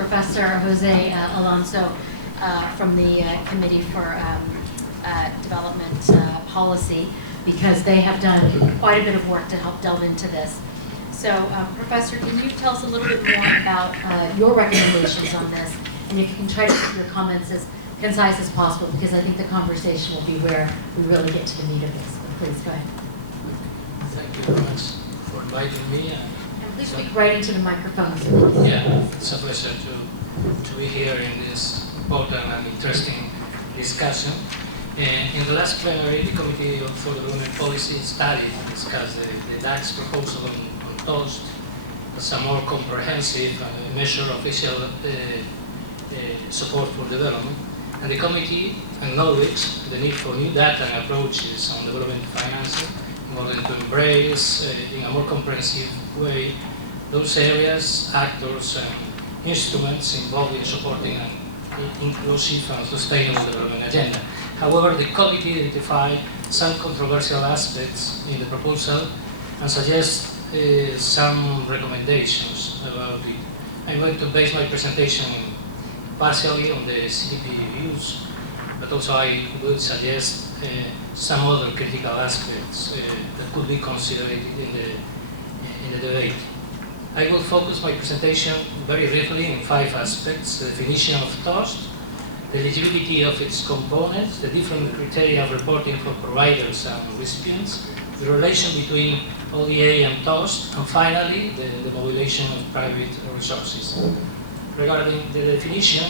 Professor José Alonso from the Committee for Development Policy, because they have done quite a bit of work to help delve into this. So, Professor, can you tell us a little bit more about your recommendations on this? And if you can try to keep your comments as concise as possible, because I think the conversation will be where we really get to the meat of this. But please, go ahead. Thank you very much for inviting me. And please speak right into the microphone. Yeah, it's a pleasure to be here in this important and interesting discussion. In the last plenary, the Committee for Development Policy studied and discussed the DAX proposal on TOST as a more comprehensive measure of official support for development. And the committee acknowledged the need for new data and approaches on development financing in order to embrace in a more comprehensive way those areas, actors, and instruments involved in supporting an inclusive and sustainable development agenda. However, the committee identified some controversial aspects in the proposal and suggests some recommendations about it. I'm going to base my presentation partially on the CDP views, but also I would suggest some other critical aspects that could be considered in the debate. I will focus my presentation very briefly in 5 aspects: the definition of TOST, the eligibility of its components, the different criteria of reporting for providers and recipients, the relation between ODA and TOST, and finally, the mobilization of private resources. Regarding the definition,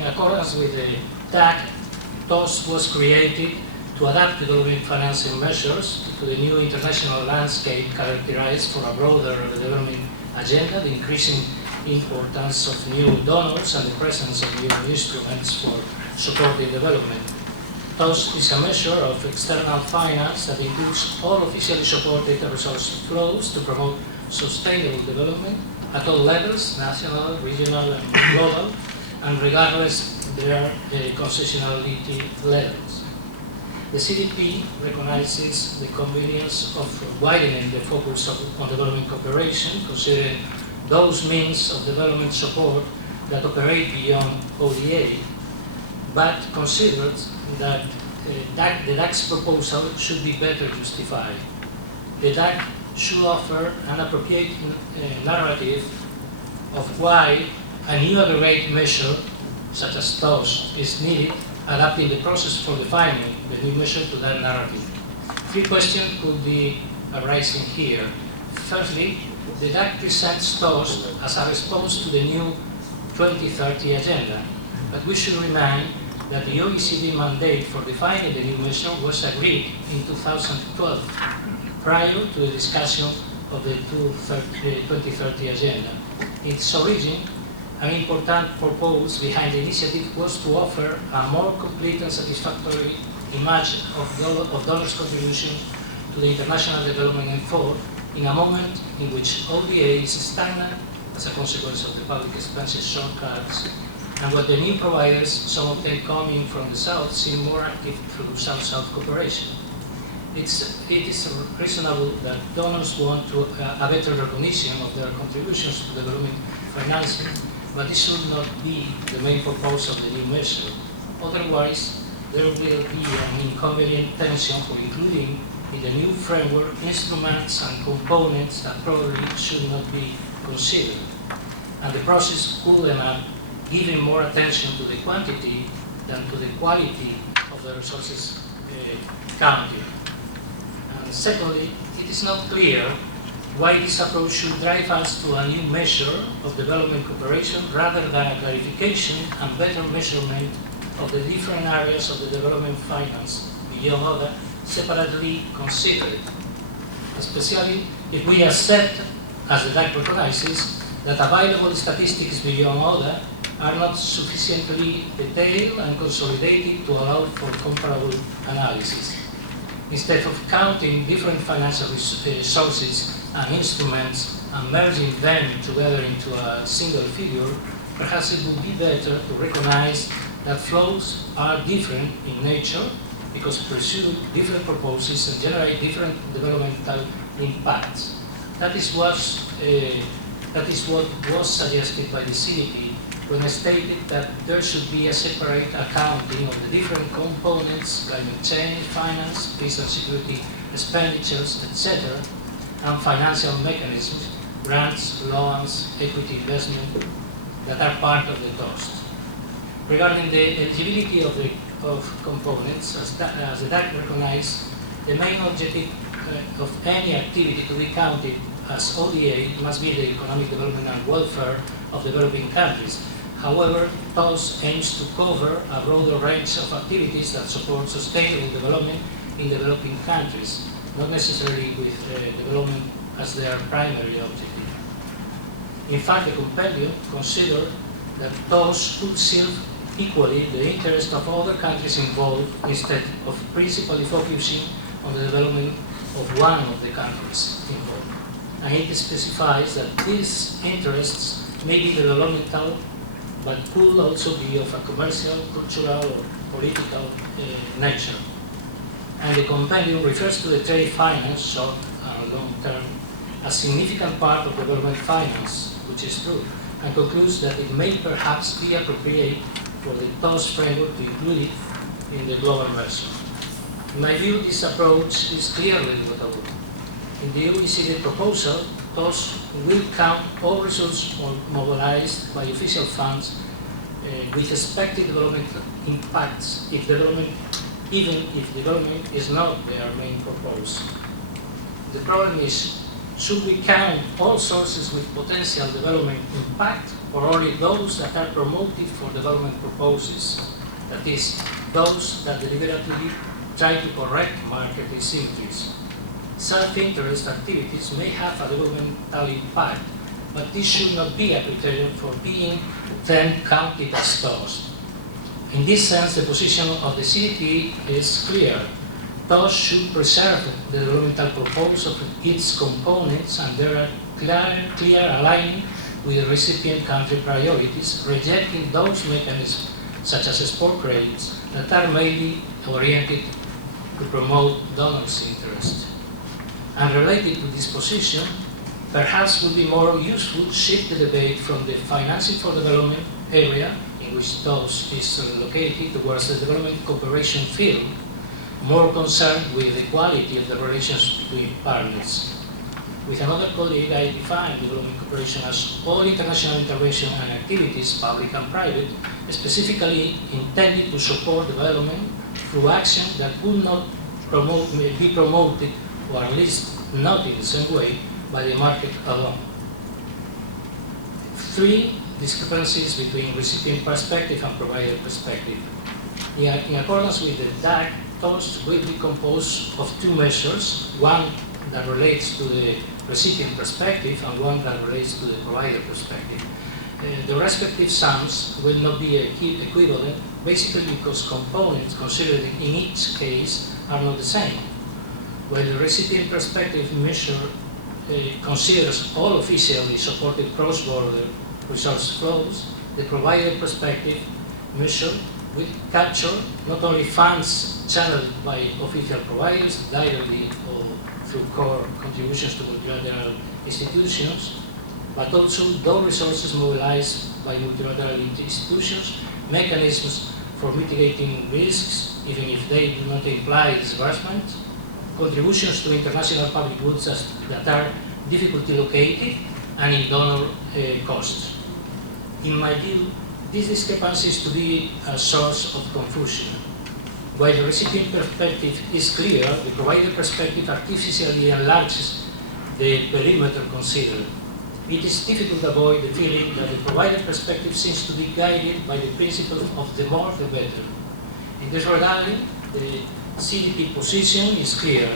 in accordance with the TAC, TOST was created to adapt development financing measures to the new international landscape characterized for a broader development agenda, the increasing importance of new donors and the presence of new instruments for supporting development. TOST is a measure of external finance that includes all officially supported resource flows to promote sustainable development at all levels, national, regional, and global, and regardless their concessionality levels. The CDP recognizes the convenience of widening the focus on development cooperation, considering those means of development support that operate beyond ODA, but considers that the DAX proposal should be better justified. The DAC should offer an appropriate narrative of why a new aggregate measure, such as TOST, is needed, adapting the process for defining the new measure to that narrative. 3 questions could be arising here. Firstly, the DAC presents TOST as a response to the new 2030 agenda, but we should remind that the OECD mandate for defining the new measure was agreed in 2012, prior to the discussion of the 2030 agenda. Its origin, an important purpose behind the initiative was to offer a more complete and satisfactory image of donors' contributions to the international development effort in a moment in which ODA is stagnant as a consequence of the public expenses shortcuts, and what the new providers, some of them coming from the South, seem more active through South-South cooperation. It is reasonable that donors want a better recognition of their contributions to development financing, but this should not be the main purpose of the new measure. Otherwise, there will be an inconvenient tension for including in the new framework instruments and components that probably should not be considered. And the process could end up giving more attention to the quantity than to the quality of the resources counted. And secondly, it is not clear why this approach should drive us to a new measure of development cooperation rather than a clarification and better measurement of the different areas of the development finance beyond ODA separately considered, especially if we accept, as the DAC recognizes, that available statistics beyond ODA are not sufficiently detailed and consolidated to allow for comparable analysis. Instead of counting different financial sources and instruments and merging them together into a single figure, perhaps it would be better to recognize that flows are different in nature because pursue different purposes and generate different developmental impacts. That is what was suggested by the CDP when I stated that there should be a separate accounting of the different components, climate change, finance, peace and security expenditures, etc., and financial mechanisms, grants, loans, equity investment, that are part of the cost. Regarding the eligibility of components, as the DAC recognized, the main objective of any activity to be counted as ODA must be the economic development and welfare of developing countries. However, TOS aims to cover a broader range of activities that support sustainable development in developing countries, not necessarily with development as their primary objective. In fact, the compendium considered that TOS could serve equally the interest of other countries involved instead of principally focusing on the development of one of the countries involved. And it specifies that these interests may be developmental, but could also be of a commercial, cultural, or political nature. And the compendium refers to the trade finance, short and long term, as significant part of development finance, which is true, and concludes that it may perhaps be appropriate for the TOS framework to include it in the global version. In my view, this approach is clearly debatable. In the OECD proposal, TOS will count all resources mobilized by official funds with expected development impacts even if development is not their main purpose. The problem is, should we count all sources with potential development impact, or only those that are promoted for development purposes? That is, those that deliberately try to correct market asymmetries. Self-interest activities may have a developmental impact, but this should not be a criterion for being then counted as TOS. In this sense, the position of the CDP is clear. TOS should preserve the developmental purpose of its components and their clear aligning with the recipient country priorities, rejecting those mechanisms, such as export credits, that are mainly oriented to promote donors' interest. And related to this position, perhaps would be more useful to shift the debate from the financing for development area, in which TOS is located, towards the development cooperation field, more concerned with the quality of the relations between partners. With another colleague, I define development cooperation as all international intervention and activities, public and private, specifically intended to support development through action that would not be promoted, or at least not in the same way, by the market alone. 3 discrepancies between recipient perspective and provider perspective. In accordance with the DAC, TOS will be composed of 2 measures, one that relates to the recipient perspective and one that relates to the provider perspective. The respective sums will not be equivalent, basically because components considered in each case are not the same. While the recipient perspective measure considers all officially supported cross-border resource flows, the provider perspective measure will capture not only funds channeled by official providers directly or through core contributions to multilateral institutions, but also those resources mobilized by multilateral institutions, mechanisms for mitigating risks, even if they do not imply disbursement, contributions to international public goods that are difficultly located, and in donor costs. In my view, this discrepancy is to be a source of confusion. While the recipient perspective is clear, the provider perspective artificially enlarges the perimeter considered. It is difficult to avoid the feeling that the provider perspective seems to be guided by the principle of the more the better. In this regard, the CDP position is clear.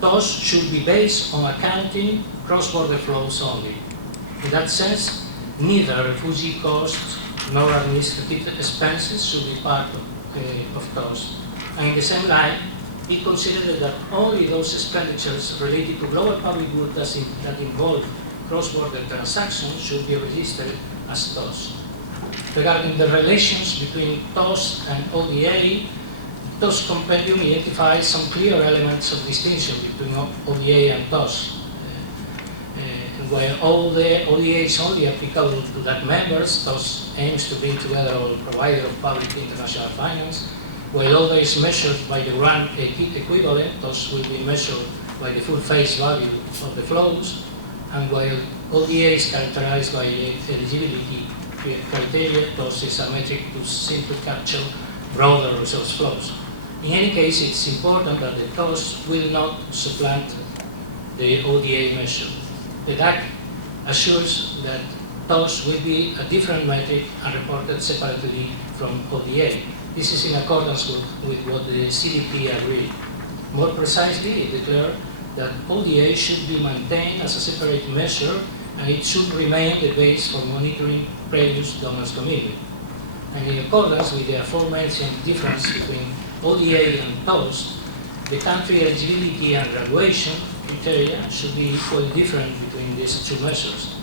TOS should be based on accounting cross-border flows only. In that sense, neither refugee costs nor administrative expenses should be part of TOS. And in the same line, it considered that only those expenditures related to global public goods that involve cross-border transactions should be registered as TOS. Regarding the relations between TOS and ODA, TOS compendium identifies some clear elements of distinction between ODA and TOS. And while all the ODA is only applicable to that members, thus aims to bring together all providers of public international finance, while other is measured by the grant equivalent, thus will be measured by the full face value of the flows, and while ODA is characterized by eligibility criteria, thus is a metric to simply capture broader resource flows. In any case, it's important that the cost will not supplant the ODA measure. The DAC assures that those will be a different metric and reported separately from ODA. This is in accordance with what the CDP agreed. More precisely, it declared that ODA should be maintained as a separate measure and it should remain the base for monitoring previous donors' commitment. And in accordance with the aforementioned difference between ODA and TOS, the country eligibility and graduation criteria should be equally different between these two measures.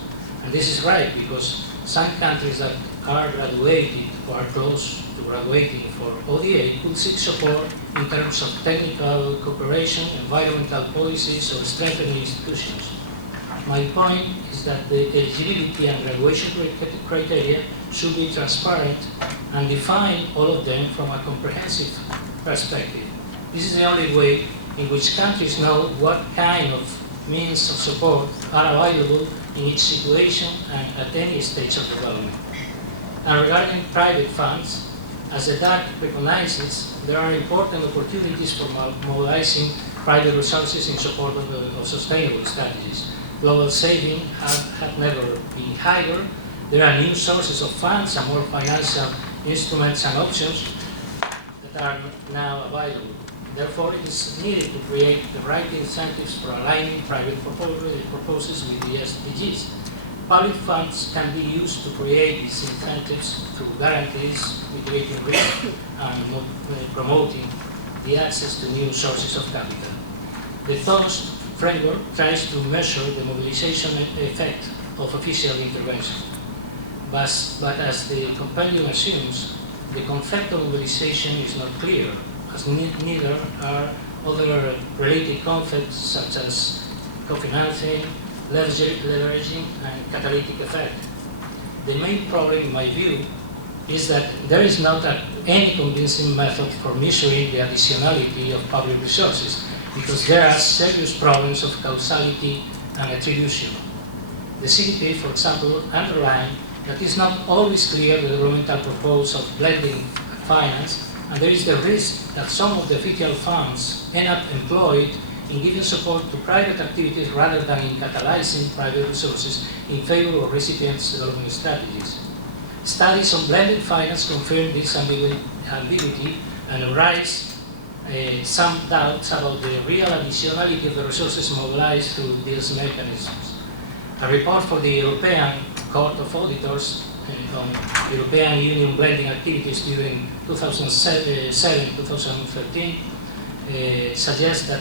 And this is right because some countries that are graduated or are close to graduating for ODA could seek support in terms of technical cooperation, environmental policies, or strengthening institutions. My point is that the eligibility and graduation criteria should be transparent and define all of them from a comprehensive perspective. This is the only way in which countries know what kind of means of support are available in each situation and at any stage of development. And regarding private funds, as the DAC recognizes, there are important opportunities for mobilizing private resources in support of sustainable strategies. Global savings have never been higher. There are new sources of funds and more financial instruments and options that are now available. Therefore, it is needed to create the right incentives for aligning private proposals with the SDGs. Public funds can be used to create these incentives through guarantees, mitigating risk, and promoting the access to new sources of capital. The TOS framework tries to measure the mobilization effect of official intervention. But as the compendium assumes, the concept of mobilization is not clear, as neither are other related concepts such as co-financing, leveraging, and catalytic effect. The main problem, in my view, is that there is not any convincing method for measuring the additionality of public resources, because there are serious problems of causality and attribution. The CDP, for example, underlined that it's not always clear the developmental purpose of blending finance, and there is the risk that some of the official funds end up employed in giving support to private activities rather than in catalyzing private resources in favor of recipients' development strategies. Studies on blended finance confirm this ambiguity and raise some doubts about the real additionality of the resources mobilized through these mechanisms. A report for the European Court of Auditors on European Union blending activities during 2007-2013 suggests that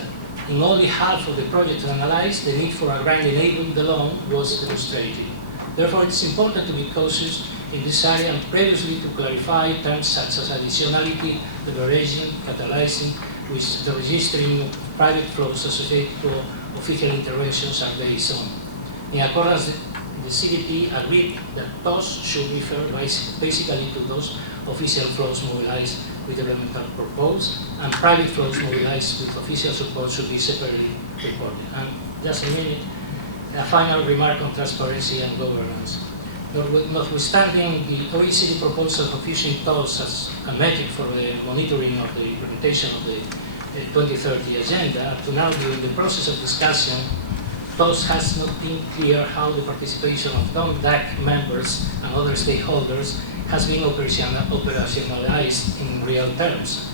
in only half of the projects analyzed, the need for a grant enabling the loan was demonstrated. Therefore, it's important to be cautious in this area and previously to clarify terms such as additionality, leveraging, catalyzing, which the registering of private flows associated to official interventions are based on. In accordance, the CDP agreed that those should refer basically to those official flows mobilized with developmental purpose, and private flows mobilized with official support should be separately reported. And just a minute, a final remark on transparency and governance. Notwithstanding the OECD proposal of using TOS as a metric for the monitoring of the implementation of the 2030 agenda, up to now during the process of discussion, TOS has not been clear how the participation of non-DAC members and other stakeholders has been operationalized in real terms.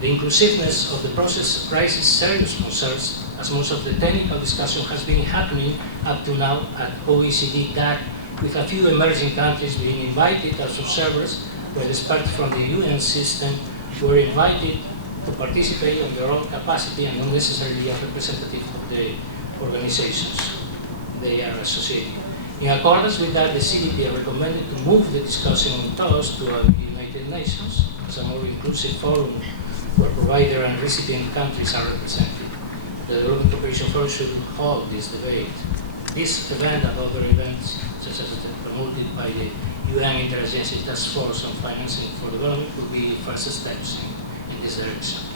The inclusiveness of the process raises serious concerns, as most of the technical discussion has been happening up to now at OECD DAC, with a few emerging countries being invited as observers, while experts from the UN system were invited to participate on their own capacity and not necessarily as representatives of the organizations they are associated. In accordance with that, the CDP recommended to move the discussion on TOS to the United Nations as a more inclusive forum where provider and recipient countries are represented. The Development Cooperation Forum should hold this debate. This event and other events, such as the promoted by the UN Interagency Task Force on Financing for Development, will be the first steps in this direction.